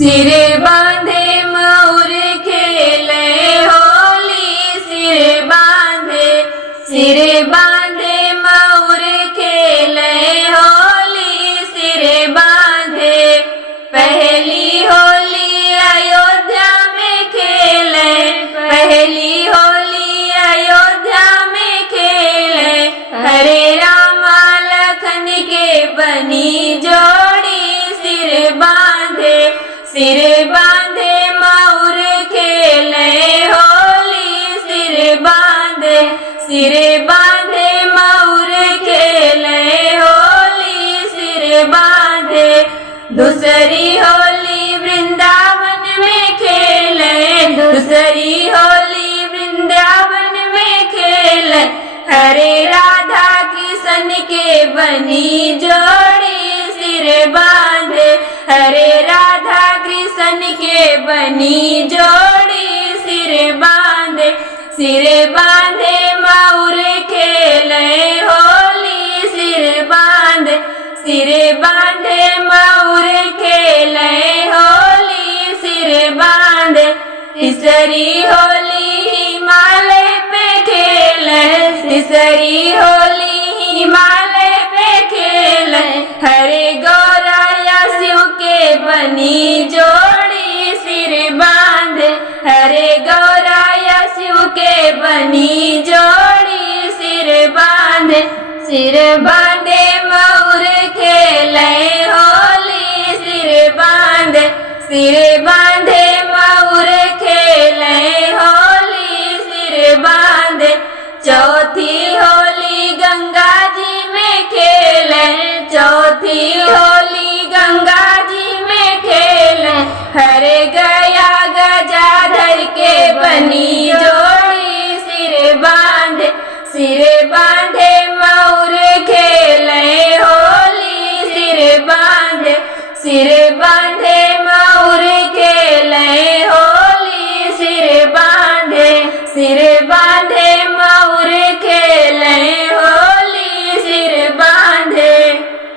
सिरे बांधे मऊर खेले होली, सिरे बांधे मऊर खेले होली, सिरे बांधे। पहली होली अयोध्या में खेले, पहली होली अयोध्या में खेले। हरे रामा लखन के बनी जोड़ी, सिर बांधे मऊर खेले होली, सिर बांधे मऊर खेले होली, सिर बांधे। दूसरी होली वृंदावन में खेले, दूसरी होली वृंदावन में खेले। हरे राधा कृष्ण के बनी जोड़ी, सिर बांधे। हरे राधा कृष्ण के बनी जोड़ी, सिर बांधे मऊर खेले होली, सिर बांधे मऊर खेले होली, सिर बांधे। तीसरी होली हिमालय पे खेले, तीसरी होली हिमालय पे खेले। हरे गौराया शिव के बनी जोड़ी, सिर बांधे। हरे गौराया शिव के बनी जोड़ी, सिर बांधे मऊर खेले होली, सिर बांधे मऊर खेले होली, सिर बांधे। चौथी होली गंगा जी में खेले, चौथी होली गंगा जी में खेले। हरे गया गजाधर के बनी जोड़ी, सिर बांधे मऊर खेले होली, सिर बांधे मऊर खेले होली, सिर